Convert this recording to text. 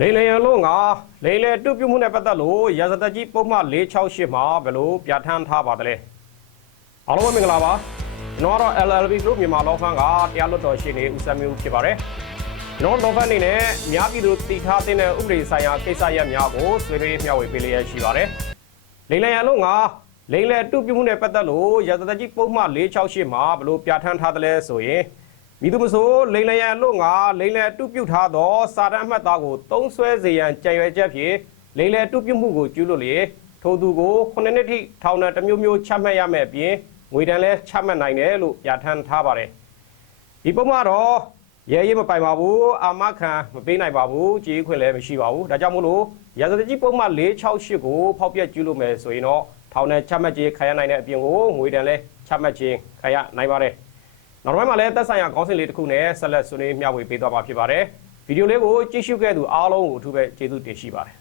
လိန်လျံလို့ငါလိန်လေတုတ်ပြုတ်မှုနဲ့ပတ်သက်လို့ရာဇသက်ကြီးပုံမှန်468မှာဘယ်လိုပြဋ္ဌာန်းထားပါသလဲအားလုံးပဲမင်္ဂလာပါကျွန်တော်ကတော့ LLB Group မြန်မာလောဖန်ကတရားလွတ်တော်ရှင်နေဦးစံမျိုးဖြစ်ပါတယ်ကျွန်တော်လောဖန်အနေနဲ့အများပြည်သူတည်ထားတဲ့ဥပဒေဆိုင်ရာကိစ္စရပ်များကိုဆွေးနွေးမျှဝေပေးလျက်ရှိပါတယ်လိန်လျံလို့ငါလိန်လေတုတ်ပြုတ်မှုနဲ့ပတ်သက်လို့ရာဇသက်ကြီးပုံမှန်468မှာဘယ်လိုပြဋ္ဌာန်းထားသလဲဆိုရင် မိသူမဆိုလိန်လျံလို့ငါလိန်လတုပြုတ်ထားသောစာတမ်းအမှတ်သားကိုတုံးဆွဲစေရန်ကြံရွယ်ချက်ဖြင့်လိန်လတုပြုတ်မှုကိုကျူးလွန်လေထိုသူကို9နှစ်ထိထောင်ဒဏ်တစ်မျိုးမျိုးချမှတ်ရမယ်အပြင်ငွေဒဏ်လည်းချမှတ်နိုင်တယ်လို့ပြဋ္ဌာန်းထားပါတယ်ဒီပုံမှာတော့ရဲရဲမပိုင်ပါဘူးအာမခံမပေးနိုင်ပါဘူးကြေးခွင့်လည်းမရှိပါဘူးဒါကြောင့်မို့လို့ရာဇသကြီးပုံမှန်468ကိုဖောက်ပြက်ကျူးလွန်မယ်ဆိုရင်တော့ထောင်ဒဏ်ချမှတ်ခြင်းခံရနိုင်တဲ့အပြင်ကိုငွေဒဏ်လည်းချမှတ်ခြင်းခံရနိုင်ပါတယ် နောက်တစ်ပိုင်းမှာလည်းသက်ဆိုင်ရာခေါင်းစဉ်လေးတစ်ခုနဲ့ဆက်လက်ဆွေးနွေးမျှဝေပေးသွားမှာဖြစ်ပါတယ်။ဗီဒီယိုလေးကိုကြည့်ရှုခဲ့သူအားလုံးကိုအထူးပဲကျေးဇူးတင်ရှိပါတယ်